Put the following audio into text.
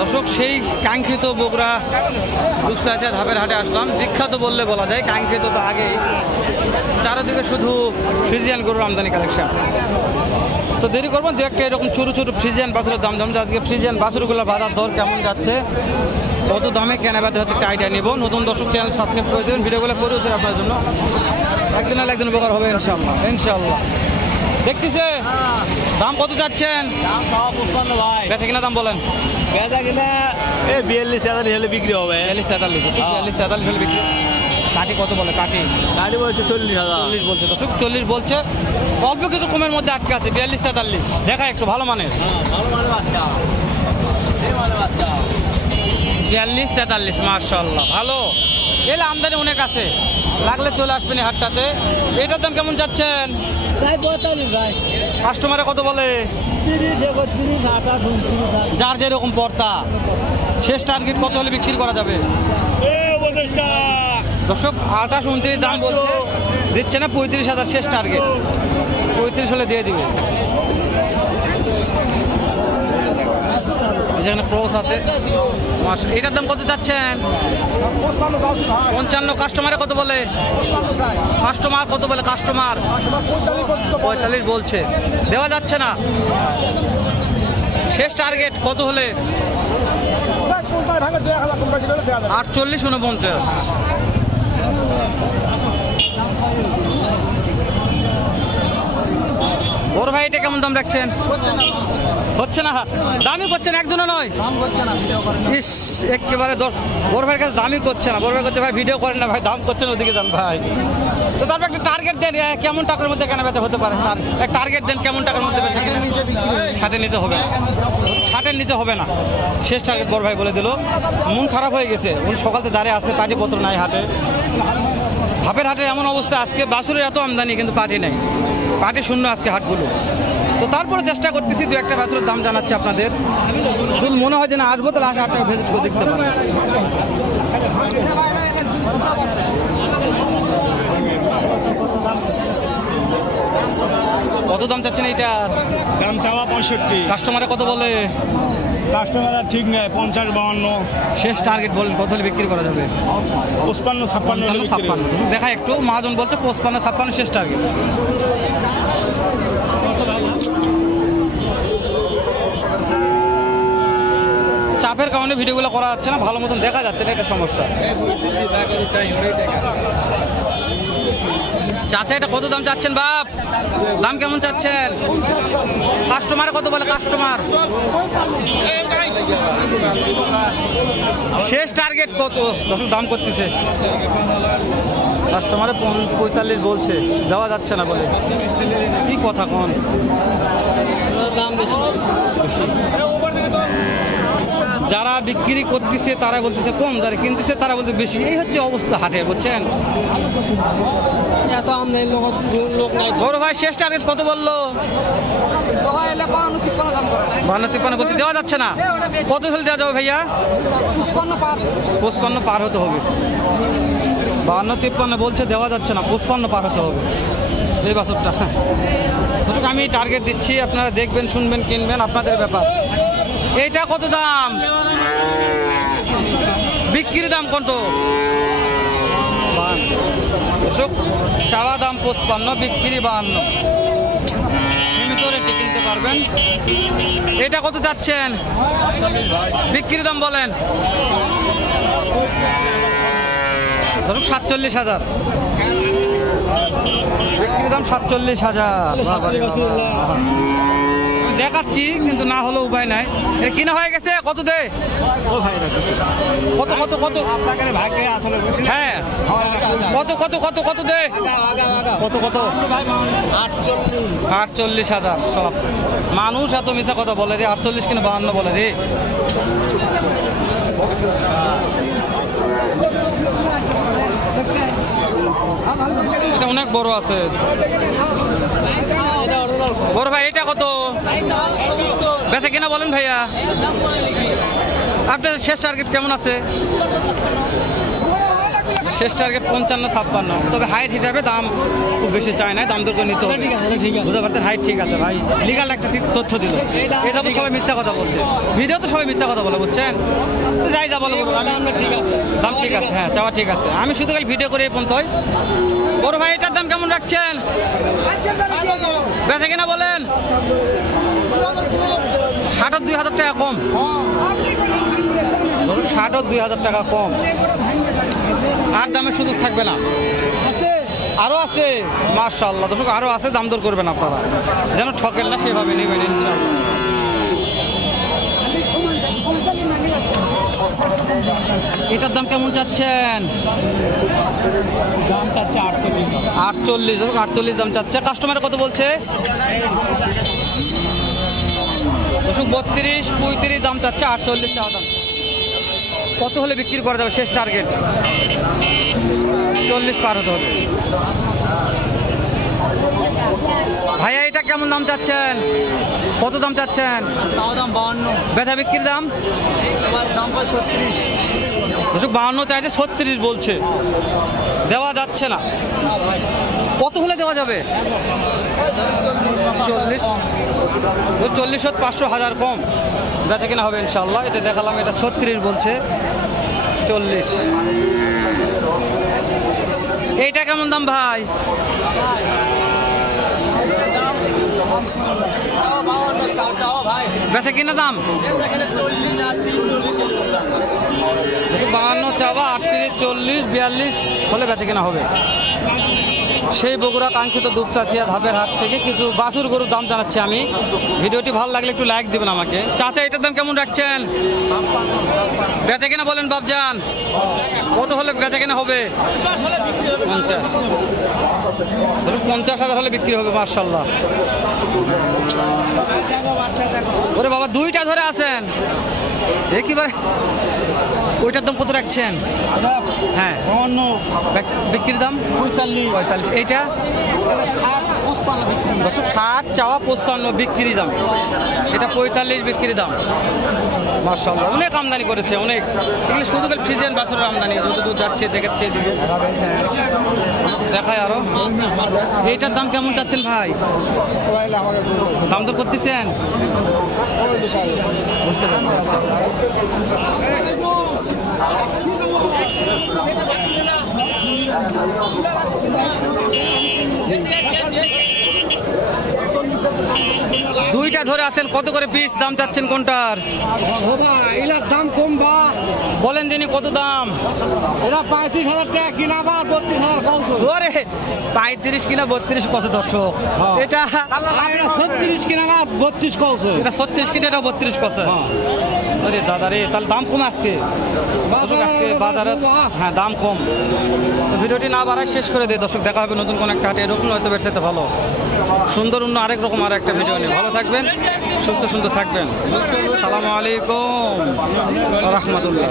দর্শক সেই কাঙ্ক্ষিত বগুড়া রূপসাঁইথা ধাপের হাটে আসলাম। বিখ্যাত বললে বলা যায়, কাঙ্ক্ষিত তো আগেই। চারিদিকে শুধু ফ্রিজিয়ান গরুর আমদানি কালেকশন। তো দেরি করবেন, দু একটা এরকম ছোটো ছোটো ফ্রিজিয়ান বাছুরের দাম জানবো। আজকে ফ্রিজিয়ান বাছুরগুলোর বাজার দর কেমন যাচ্ছে, কত দামে কেনা বেচা হচ্ছে একটা আইডিয়া নিব। নতুন দর্শক চ্যানেল সাবস্ক্রাইব করে দেবেন, ভিডিওগুলো করে হচ্ছে আপনার জন্য। একদিন না একদিন উপকার হবে ইনশাআল্লাহ ইনশাআল্লাহ। দেখতেছে দাম কত যাচ্ছেন? বেচা কিনা দাম বলেন। বেচা কিনা এই 42-43 হলে বিক্রি হবে। 42-43 হলে বিক্রি। কাটি কত বলে? কাটি বলছে 40,000। 40 বলছে দর্শক, 40 বলছে। অল্প কিছু কমের মধ্যে আটকে আছে। 42-43 দেখা একটু ভালো মানের। 42-43 মাশাআল্লাহ ভালো। এলে আমদানি অনেক আছে, লাগলে চলে আসবেন এই হাটটাতে। এটার দাম কেমন যাচ্ছেন? কাস্টমারে কত বলে? 30, যার যেরকম পর্তা। শেষ টার্গেট কত হলে বিক্রি করা যাবে? দর্শক 28-29 দাম বলছে, দিচ্ছে না। 35,000 শেষ টার্গেট। 35 হলে দিয়ে দিবে। যেখানে ক্রস আছে। এটার দাম কত যাচ্ছেন? 55। কাস্টমারে কত বলে? কাস্টমার কত বলে? কাস্টমার 45 বলছে, দেওয়া যাচ্ছে না। শেষ টার্গেট কত হলে? 48-49। বড় ভাই এটা কেমন দাম রাখছেন? হচ্ছে না, দামই করছেন, একজনও নয়। ইস একেবারে বড় ভাইয়ের কাছে দামই করছে না। বড় ভাই করছে ভাই ভিডিও করেন না ভাই, দাম করছেন ওদিকে যান ভাই। তো তারপর একটা টার্গেট দেন, কেমন টাকার মধ্যে কেনা বেচা হতে পারে? এক টার্গেট দেন, কেমন টাকার মধ্যে বেচা কেনা? 60-এর নিচে হবে না। 60-এর নিচে হবে না, শেষ টার্গেট বড় ভাই বলে দিল। মন খারাপ হয়ে গেছে, উনি সকাল থেকে দাঁড়িয়ে আছে, পাটি পত্র নাই হাটে। ধাপের হাটে এমন অবস্থা, আজকে বাছুরের এত আমদানি কিন্তু পাটি নেই, পাটি শূন্য আজকে হাটগুলো। তো তারপরে চেষ্টা করতেছি দু একটা বাছুরের দাম জানাচ্ছি আপনাদের। যদি মনে হয় যে না আসবো, তাহলে আসে হাটটাকে ভিজিট করে দেখতে পারেন। কত দাম চাচ্ছেন এইটার? দাম চাওয়া 65। কাস্টমারে কত বলে? কাস্টমার ঠিক নেই, 50-52। শেষ টার্গেট বলেন কত হলে বিক্রি করা যাবে? 55-56। দেখা একটু মহাজন বলছে 55-56 শেষ টার্গেট। চাপের কারণে ভিডিওগুলো করা যাচ্ছে না, ভালো মতন দেখা যাচ্ছে না, এটা সমস্যা। চাচা এটা কত দাম চাচ্ছেন বাপ? দাম কেমন চাচ্ছেন? কাস্টমারে কত বলে? কাস্টমার শেষ টার্গেট কত? দর্শক দাম করতেছে, কাস্টমারে 45 বলছে, দেওয়া যাচ্ছে না বলে। কি কথা কোন? দাম বেশি। যারা বিক্রি করতেছে তারা বলতেছে কম, যারা কিনতেছে তারা বলতে বেশি। এই হচ্ছে অবস্থা হাটে, বুঝছেন? বড় ভাই শেষ টার্গেট কত বললো? 52-53 বলতে, দেওয়া যাচ্ছে না। কত হলে দেওয়া যাবে ভাইয়া? 55 পার হতে হবে। 52-53 বলছে, দেওয়া যাচ্ছে না, 55 পার হতে হবে এই বছরটা। আমি টার্গেট দিচ্ছি, আপনারা দেখবেন, শুনবেন, কিনবেন, আপনাদের ব্যাপার। এইটা কত দাম? বিক্রির দাম কত? চাওয়া দাম 55, বিক্রি 52। সীমিত রেটে কিনতে পারবেন। এটা কত যাচ্ছেন? বিক্রির দাম বলেন। 47,000 বিক্রির দাম। 47,000 দেখাচ্ছি, কিন্তু না হলেও উপায় নাই। এটা কিনা হয়ে গেছে, কত দে? কত কত কত? হ্যাঁ কত কত কত কত দে? কত কত? 48,000। সব মানুষ এত মিছা কথা বলে রে। 48 কিনা 52 বলে রে। এটা অনেক বড় আছে। বড় ভাই এটা কত? বেচা কিনা বলেন ভাইয়া। আপনার শেষ টার্গেট কেমন আছে? শেষ টার্গেট 55-56, তবে হাইট হিসাবে দাম খুব বেশি চায় না, দাম দর করে নিতে হবে। ঠিক আছে, ঠিক আছে। বুঝতে পারছেন, হাইট ঠিক আছে ভাই, লিগাল একটা তথ্য দিল। এই যাবো সবাই মিথ্যা কথা বলছে, ভিডিও তো সবাই মিথ্যা কথা বলে, বুঝছেন? তো যাই যা বলো বলো, আমরা ঠিক আছে, দাম ঠিক আছে, হ্যাঁ চাওয়া ঠিক আছে। আমি শুধু খালি ভিডিও করে এই পর্যন্ত হয়। বড় ভাই এটার দাম কেমন রাখছেন? বেচা কিনা বলেন। 62,000 টাকা কম, 62,000 টাকা কম। আর দামের সুযোগ থাকবে না, আরো আছে মাশাআল্লাহ। দর্শক আরো আছে, দাম দর করবেন আপনারা, যেন ঠকেন না, সেভাবে নেবেন ইনশাআল্লাহ। এটার দাম কেমন চাচ্ছেন? দাম চাচ্ছে 48, 48 দাম চাচ্ছে। কাস্টমারে কত বলছে? দর্শক 32, 35 দাম চাচ্ছে, 48 চাওয়া দাম। কত হলে বিক্রি করা যাবে? শেষ টার্গেট 40 পার হতে হবে। ভাইয়া এটা কেমন দাম চাচ্ছেন? কত দাম চাচ্ছেন? দাম 52, বেচা বিক্রির দাম? দাম 36। দর্শক 52 চাইছে, 36 বলছে, দেওয়া যাচ্ছে না। কত হলে দেওয়া যাবে? 40, 40, 500, 1000 কম বেচা কিনা হবে ইনশাল্লাহ। এটা দেখালাম, এটা 36 বলছে, 40। এইটা কেমন দাম ভাই? বেচা কিনা দাম 52 চাওয়া, 38, 40, 42 হলে বেচা কিনা হবে। সেই বগুড়া কাঙ্ক্ষিত দুপচাচিয়া ধাপের হাট থেকে কিছু বাছুর গরুর দাম জানাচ্ছি আমি। ভিডিওটি ভালো লাগলে একটু লাইক দিবেন আমাকে। চাচা এটার দাম কেমন রাখছেন? বেচা কিনা বলেন বাপজান, কত হলে বেচা কিনা হবে? 50, 50,000 হলে বিক্রি হবে মাশাআল্লাহ। ওরে বাবা, দুইটা ধরে আছেন একেবারে। ওইটার দাম কত রাখছেন? হ্যাঁ, বিক্রির দাম 45। এইটা 60 চাওয়া, 55 বিক্রি দাম। এটা 45 বিক্রি দাম। মাশাআল্লাহ, অনেক আমদানি করেছে, অনেক। এগুলো শুধু খালি ফ্রিজেন বাছুরের আমদানি, দুধ যাচ্ছে, দেখাচ্ছে এদিকে, দেখায় আরো। এইটার দাম কেমন চাচ্ছেন ভাই? দাম তো করতেছেন, বুঝতে পারছি। আচ্ছা, দুইটা ধরে আছেন, কত করে পিস দাম চাচ্ছেন কোনটার? এটার দাম কম বা বলেন দিনই কত দাম? এটা 35,000 টাকা কিনা বা 32,000 বলছো। ওরে 35 কিনা 32 কত দর্শক? এটা 36 কিনা বা 32 কলছে। এটা 36 কিনা, এটা 32 কত? আরে দাদা রে, তাহলে দাম কম আজকে, আজকে বাজারে। হ্যাঁ, দাম কম। তো ভিডিওটি না বাড়ায় শেষ করে দেয় দর্শক। দেখা হবে নতুন কোনো একটা হাটে, এরকম হয়তো বের চাইতে ভালো সুন্দর অন্য আরেক রকম আর একটা ভিডিও নিয়ে। ভালো থাকবেন, সুস্থ সুন্দর থাকবেন। আসসালামু আলাইকুম ওয়া রাহমাতুল্লাহ।